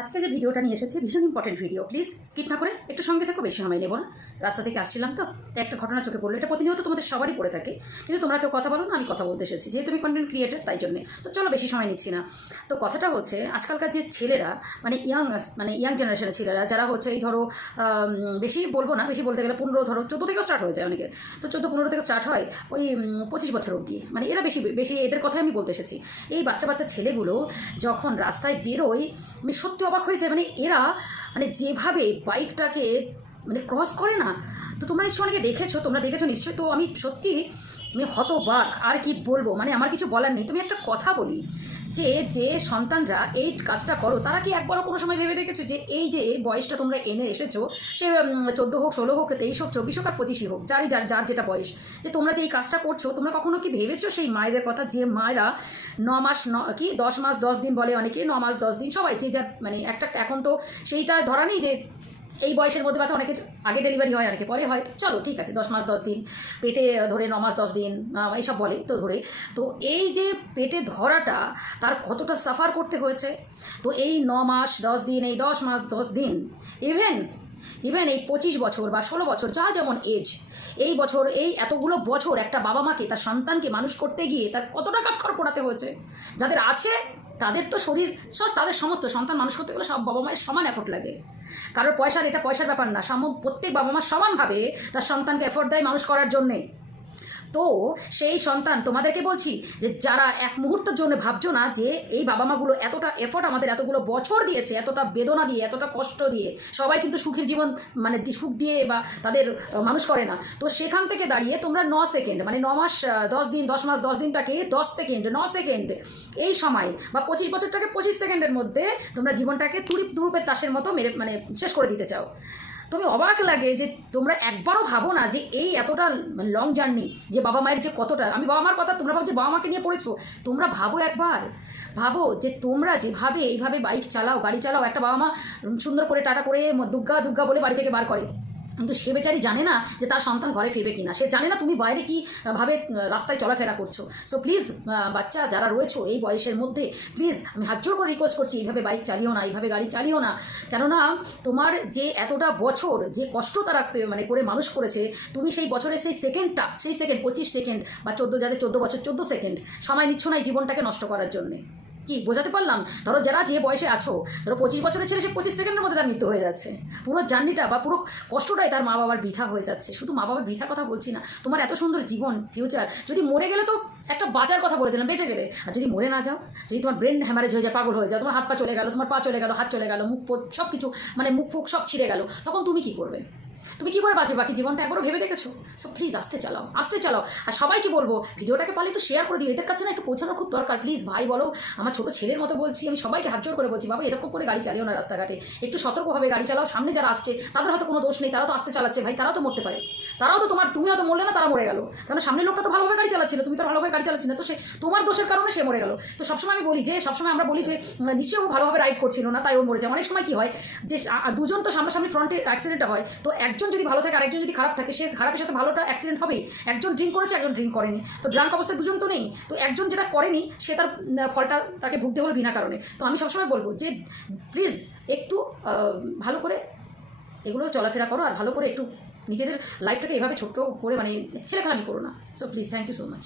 আজকে যে ভিডিওটা নিয়ে এসেছে, ভীষণ ইম্পর্টেন্ট ভিডিও প্লিজ স্কিপ না করে একটু সঙ্গে থাকো, বেশি সময় নেব না। রাস্তা থেকে আসছিলাম তো, তাই একটা ঘটনা চোখে পড়ল। এটা প্রতিনিয়ত তোমাদের সবারই পড়ে থাকে। কিন্তু তোমরা কেউ কথা বলো না, আমি কথা বলতে এসেছি। যেহেতু আমি কন্টেন্ট ক্রিয়েটার তাই জন্যে। তো চলো, বেশি সময় নিচ্ছি না। তো কথাটা হচ্ছে, আজকালকার যে ছেলেরা মানে ইয়াং মানে ইয়াং জেনারেশনের ছেলেরা, যারা হচ্ছে এই ধরো বেশি বলব না, বেশি বলতে গেলে পনেরো, ধরো, চোদ্দ থেকেও স্টার্ট হয়ে যায় অনেকে। তো চোদ্দ, পনেরো থেকে স্টার্ট হয় ওই পঁচিশ বছর অবধি। মানে এরা বেশি বেশি এদের কথাই আমি বলতে এসেছি। এই বাচ্চা বাচ্চা ছেলেগুলো যখন রাস্তায় বেরোয়, আমি সত্যি অবাক হয়ে যায়। মানে এরা মানে যেভাবে বাইকটাকে মানে ক্রস করে না, তো তোমরা নিশ্চয় অনেকে দেখেছ, তোমরা দেখেছ নিশ্চয়ই। তো আমি সত্যি, আমি হতবাক, আর কি বলব? মানে আমার কিছু বলার নেই। তুমি একটা কথা বলি। যে যে সন্তানরা এই কাজটা করো, তারা কি একবারও কোনো সময় ভেবে দেখেছ যে এই যে বয়সটা তোমরা এনে এসেছ, সে চোদ্দ হোক, ষোলো হোক, তেইশ হোক, চব্বিশ হোক আর পঁচিশই হোক, যারই, যার যার যেটা বয়স, যে তোমরা যে এই কাজটা করছ, তোমরা কখনো কি ভেবেছো সেই মায়েদের কথা, যে মায়েরা ন মাস, ন, কি, দশ মাস, দশ দিন বলে অনেকে, ন মাস, দশ দিন, সবাই যে যার মানে একটা, এখন তো সেইটা ধরা নেই যে এই বয়সের মধ্যে বাচ্চা অনেকের আগে ডেলিভারি হয়, অনেকে পরে হয়। চলো, ঠিক আছে, দশ মাস, দশ দিন, পেটে ধরে ন মাস, দশ দিন এইসব বলে তো ধরে। তো এই যে পেটে ধরাটা, তার কতটা সাফার করতে হয়েছে? তো এই ন মাস, দশ দিন, এই দশ মাস, দশ দিন ইভেন ইভেন এই পঁচিশ বছর বা ষোলো বছর, যা যেমন এজ এই বছর, এই এতগুলো বছর একটা বাবা মাকে তার সন্তানকে মানুষ করতে গিয়ে তার কতটা কাঠখড় পোড়াতে হয়েছে? যাদের আছে তাদের তো শরীর, সব তাদের সমস্ত, সন্তান মানুষ করতে গেলে সব বাবা মায়ের সমান এফোর্ট লাগে। কারোর পয়সার, এটা পয়সার ব্যাপার না সম প্রত্যেক বাবা মা সমানভাবে তার সন্তানকে এফোর্ট দেয় মানুষ করার জন্যে। তো সেই সন্তান, তোমাদেরকে বলছি যে যারা এক মুহূর্তের জন্য ভাবছ না যে এই বাবা মাগুলো এতটা এফোর্ট আমাদের এতগুলো বছর দিয়েছে, এতটা বেদনা দিয়ে, এতটা কষ্ট দিয়ে, সবাই কিন্তু সুখের জীবন মানে সুখ দিয়ে বা তাদের মানুষ করে না। তো সেখান থেকে দাঁড়িয়ে তোমরা ন সেকেন্ড মানে ন মাস দশ দিন, দশ মাস, দশ দিনটাকে দশ সেকেন্ড ন সেকেন্ড এই সময় বা পঁচিশ বছরটাকে পঁচিশ সেকেন্ডের মধ্যে তোমরা জীবনটাকে তুড়ি তুরুপের তাসের মতো মেরে মানে শেষ করে দিতে চাও। তুমি অবাক লাগে যে তোমরা একবারও ভাবো না যে এই এতটা লং জার্নি যে বাবা মায়ের যে কতটা, আমি বাবা মার কথা তোমরা ভাবছ, বাবা মাকে নিয়ে পড়েছো, তোমরা ভাবো একবার। ভাবো যে তোমরা যেভাবে, এইভাবে বাইক চালাও, গাড়ি চালাও, একটা বাবা মা সুন্দর করে টাটা করে দুগ্গা দুগ্গা বলে বাড়ি থেকে বার করে। কিন্তু সে বেচারি জানে না যে তার সন্তান ঘরে ফিরবে কিনা। সে জানে না তুমি বাইরে কি ভাবে রাস্তায় চলাফেরা করছ। সো প্লিজ বাচ্চা যারা রয়েছো এই বয়সের মধ্যে প্লিজ আমি হাত জোর করে রিকোয়েস্ট করছি, এইভাবে বাইক চালিও না, এইভাবে গাড়ি চালিও না। কেননা, তোমার যে এতটা বছর, যে কষ্ট তারা মানে করে মানুষ করেছে, তুমি সেই বছরের সেই সেকেন্ডটা সেই সেকেন্ড পঁচিশ সেকেন্ড বা চোদ্দ, যাদের চোদ্দ বছর, চোদ্দ সেকেন্ড সময় নিচ্ছ না এই জীবনটাকে নষ্ট করার জন্যে। কি, বোঝাতে পারলাম? ধরো যারা যে বয়সে আছো, ধরো পঁচিশ বছরের ছেলে সে পঁচিশ সেকেন্ডের মধ্যে তার মৃত্যু হয়ে যাচ্ছে। পুরো জার্নিটা বা পুরো কষ্টটাই তার মা বাবার বৃথা হয়ে যাচ্ছে। শুধু মা বাবার বৃথার কথা বলছি না, তোমার এত সুন্দর জীবন ফিউচার যদি মরে গেলে তো একটা বাজার কথা বলে দিলাম, বেঁচে গেলে। আর যদি মরে না যাও, যদি তোমার ব্রেন হ্যামারেজ হয়ে যায়, পাগল হয়ে যায় তোমার হাত পা চলে গেলো, তোমার পা চলে গেল, হাত চলে গেলো, মুখ সব কিছু মানে মুখ ফুক সব ছিঁড়ে গেলো, তখন তুমি কি করবে? তুমি কি করে বাঁচবে? বাকি জীবনটা একবারও ভেবে দেখেছ? সো প্লিজ আসতে চালাও আসতে চালাও। আর সবাইকে বলব, ভিডিওটাকে পারলে একটু শেয়ার করে দিও। এদের কাছে না একটু পৌঁছানোর খুব দরকার। প্লিজ ভাই বলো, আমার ছোট ছেলের মতো বলছি, আমি সবাইকে হাত জোর করে বলছি, বাবা, এরকম করে গাড়ি চালিও না রাস্তাঘাটে। একটু সতর্কভাবে গাড়ি চালাও। সামনে যারা আসছে, তাদের হয়তো কোনো দোষ নেই। তারা তো আসতে চালাচ্ছে, ভাই, তারাও তো মরতে পারে। তারাও তো তোমার, তুমি হয়তো মরলে না, তারা মরে গেল। কারণ সামনের লোকটা তো ভালোভাবে গাড়ি চালাচ্ছিল। তুমি তো ভালোভাবে গাড়ি চালাচ্ছি না। তো সে, তোমার দোষের কারণে সে মরে গেল। তো সবসময় আমি বলি যে, সবসময় আমরা বলি যে নিশ্চয়ই ও ভালোভাবে রাইড করছিল না, তাই ও মরে যায়। অনেক সময় কি হয়, যে দুজন তো সামনাসামনি ফ্রন্টে অ্যাক্সিডেন্টটা হয়। তো একজন যদি ভালো থাকে, আরেকজন যদি খারাপ থাকে, সে খারাপের সাথে ভালোটা অ্যাক্সিডেন্ট হবেই। একজন ড্রিঙ্ক করেছে, একজন ড্রিঙ্ক করেনি। তো ড্রাঙ্ক অবস্থায় দুজন তো নেই। তো একজন যেটা করেনি, সে তার ফলটা তাকে ভুগতে হলো বিনা কারণে। তো আমি সবসময় বলব যে প্লিজ একটু ভালো করে এগুলো চলাফেরা করো আর ভালো করে একটু নিজেদের লাইফটাকে এভাবে ছোট্ট করে মানে ছেলেখেলামি করো না। So please thank you so much